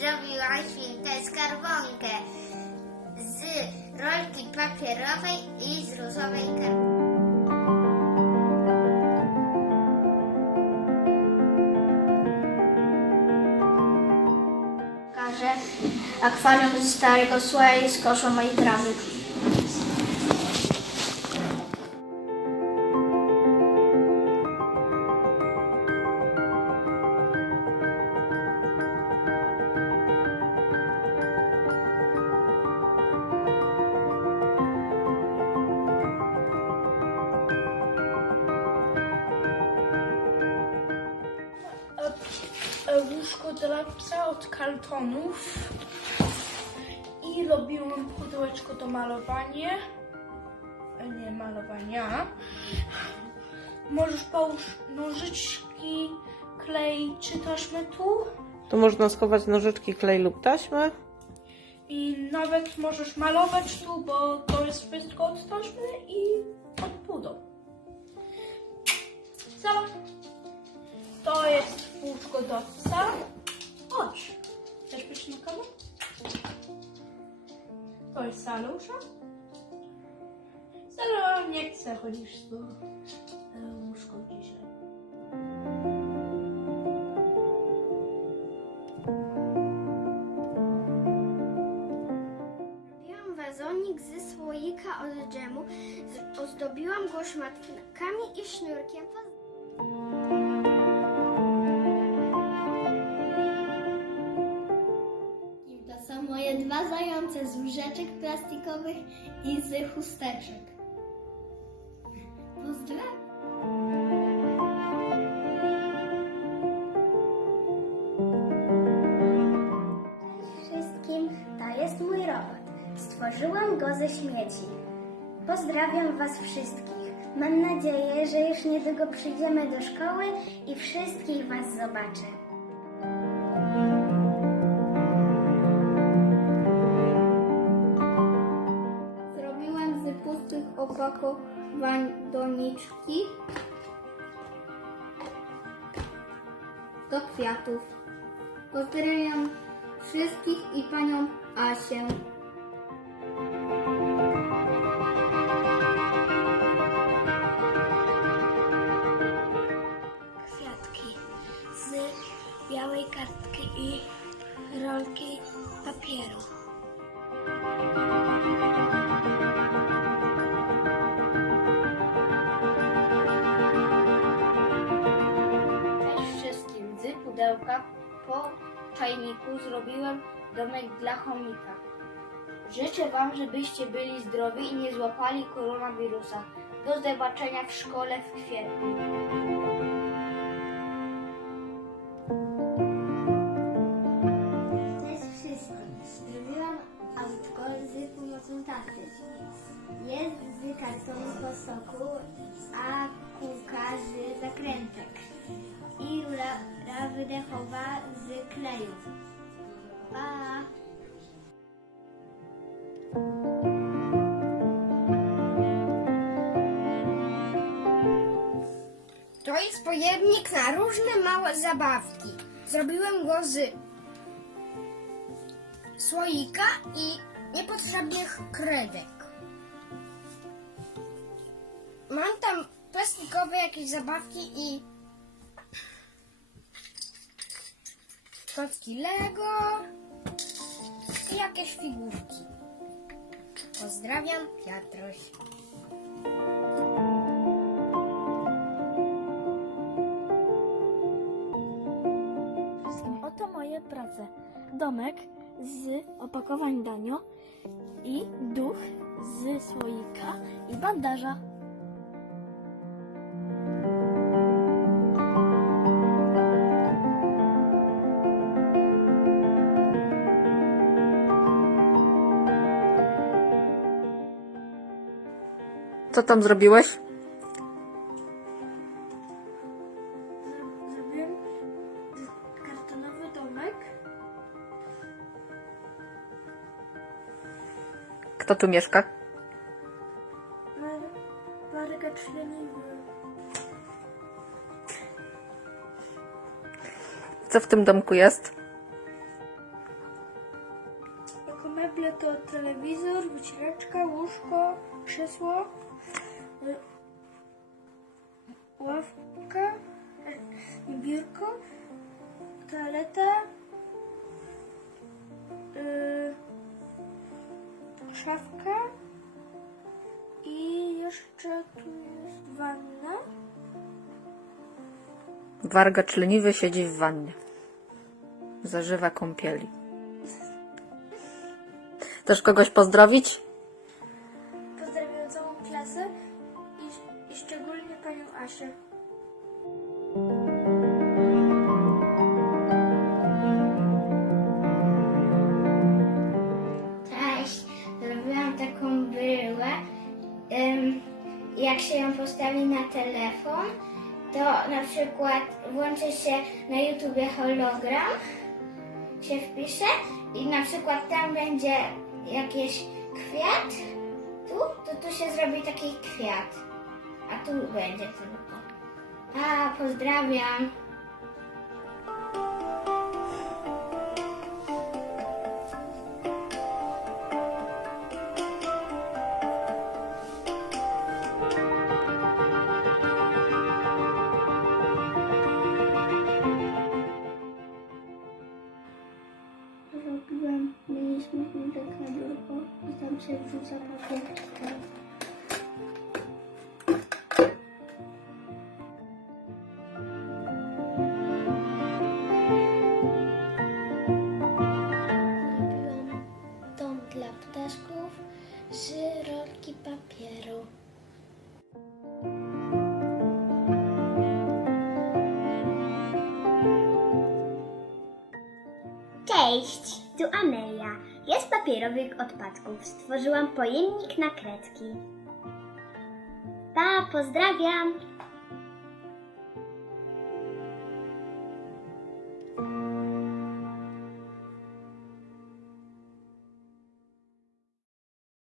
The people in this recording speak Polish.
zrobiłam świnkę skarbonkę z rolki papierowej i z różowej kartki. Akwarium ze starego słoja i z kosza mojej trawy. Łóżko dla psa od kartonów i robiłam pudełeczko do malowania. E, Nie malowania. Możesz połóż nożyczki, klej czy taśmę tu Tu można schować nożyczki, klej lub taśmę. i nawet możesz malować tu, bo to jest wszystko od taśmy i od pudeł. Zobacz. To jest psa. Chodź. Chcesz być na kawę? Jest salusza. Salo nie chce chodzić do e, łóżko dzisiaj. Zrobiłam wazonik ze słoika od dżemu, z- ozdobiłam go szmatkami i sznurkiem. Zające z łóżeczek plastikowych i z chusteczek. Pozdrawiam! Wszystkim, to jest mój robot. Stworzyłam go ze śmieci. Pozdrawiam Was wszystkich. Mam nadzieję, że już niedługo przyjdziemy do szkoły i wszystkich Was zobaczę. Opakowań doniczki do kwiatów. Pozdrawiam wszystkich i panią Asię. Po czajniku zrobiłem domek dla chomika. Życzę Wam, żebyście byli zdrowi i nie złapali koronawirusa. Do zobaczenia w szkole w kwietniu. Cześć wszystkim. Zrobiłam autko z pomocą taty. Jest z kartonu po soku, a kółka z zakrętek. I rura wydechowa z kleju. Pa! To jest pojemnik na różne małe zabawki. Zrobiłem go z słoika i niepotrzebnych kredek. Mam tam plastikowe jakieś zabawki i kocki Lego i jakieś figurki. Pozdrawiam, Piotruś. Oto moje prace. Domek z opakowań danio i duch z słoika i bandaża. Co tam zrobiłeś? Zrobiłem kartonowy domek. Kto tu mieszka? Warga czleniwy. Co w tym domku jest? to telewizor, wycieraczka, łóżko, krzesło, ławka, y, biurko, toaleta, y, szafka i jeszcze tu jest wanna. Wargacz leniwy siedzi w wannie. Zażywa kąpieli. Chcesz kogoś pozdrowić? Telefon, to na przykład włączy się na YouTubie hologram, się wpisze i na przykład tam będzie jakiś kwiat, tu, to tu się zrobi taki kwiat, a tu będzie tylko. A, pozdrawiam. Tam się wrzuca papier. Zrobiłam dom dla ptaszków z rolki papieru. Cześć, tu Amelia. Ja z papierowych odpadków stworzyłam pojemnik na kredki. Pa, pozdrawiam!